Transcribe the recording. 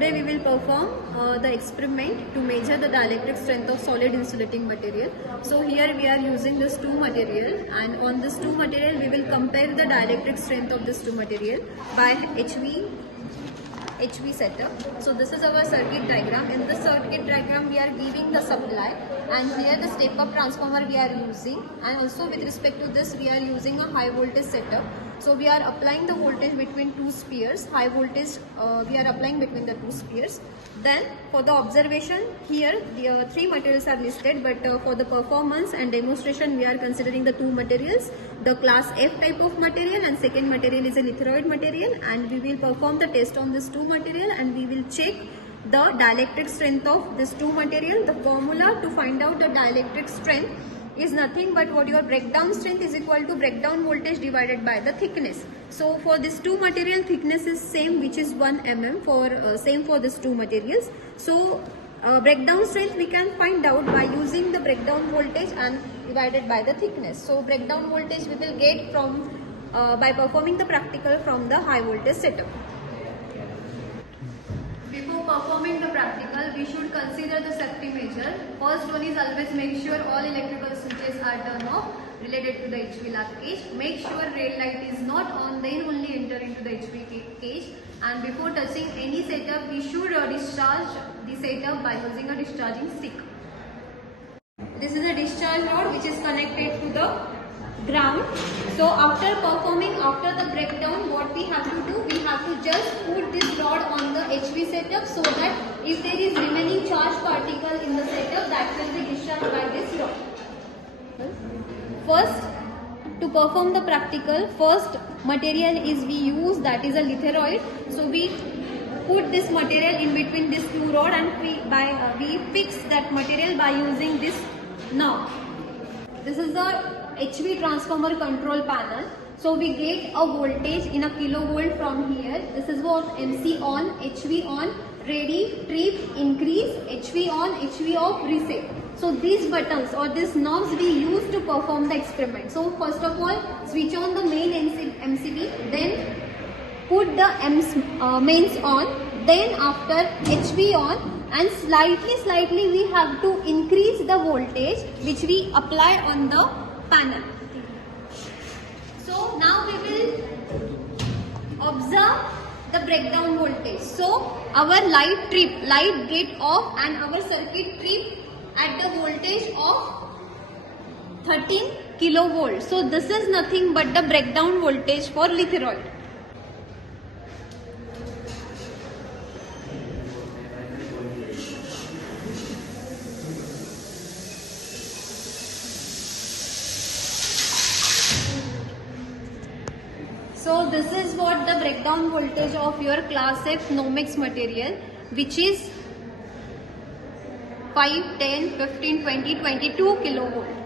today we will perform the experiment to measure the dielectric strength of solid insulating material. So here we are using this two material, and on this two material we will compare the dielectric strength of this two material by HV setup. So this is our circuit diagram. In this circuit diagram we are giving the supply, and here the step up transformer we are using, and also with respect to this we are using a high voltage setup. So we are applying the voltage between two spheres. High voltage we are applying between the two spheres. Then for the observation, here the three materials are listed, but for the performance and demonstration we are considering the two materials, the class F type of material, and second material is a lithoid material, and we will perform the test on this two material, and we will check the dielectric strength of this two material. The formula to find out the dielectric strength is nothing but what your breakdown strength is equal to breakdown voltage divided by the thickness. So for this two material, thickness is same, which is 1 mm for same for this two materials. So breakdown strength we can find out by using the breakdown voltage and divided by the thickness. So breakdown voltage we will get from by performing the practical from the high voltage setup. Before performing the practical, we should consider the safety measure. First one is always make sure all electrical switches are turned off related to the HV lab cage. Make sure red light is not on, then only enter into the HV cage. And before touching any setup, we should discharge the setup by using a discharging stick. This is a discharge rod which is connected to the ground. So after the breakdown, what we have to do, we have to just put this rod on the HV setup, so that if there is remaining charge particle in the setup, that will be discharged by this rod. First, to perform the practical, first material is we use, that is a lithoid. So we put this material in between this two rod, and we fix that material by using this knob. This is the HV transformer control panel. So we get a voltage in a kilovolt from here. This is what MC on, HV on, ready, trip, increase, HV on, HV off, reset. So these buttons or these knobs we use to perform the experiment. So first of all, switch on the main MCB, then put the mains on, then after HV on, and slightly we have to increase the voltage which we apply on the panel. So now we will observe the breakdown voltage. So our light get off, and our circuit trip at the voltage of 13 kilovolt. So this is nothing but the breakdown voltage for lithoid. So this is what the breakdown voltage of your class F Nomex material, which is 5, 10, 15, 20, 22 kilovolt.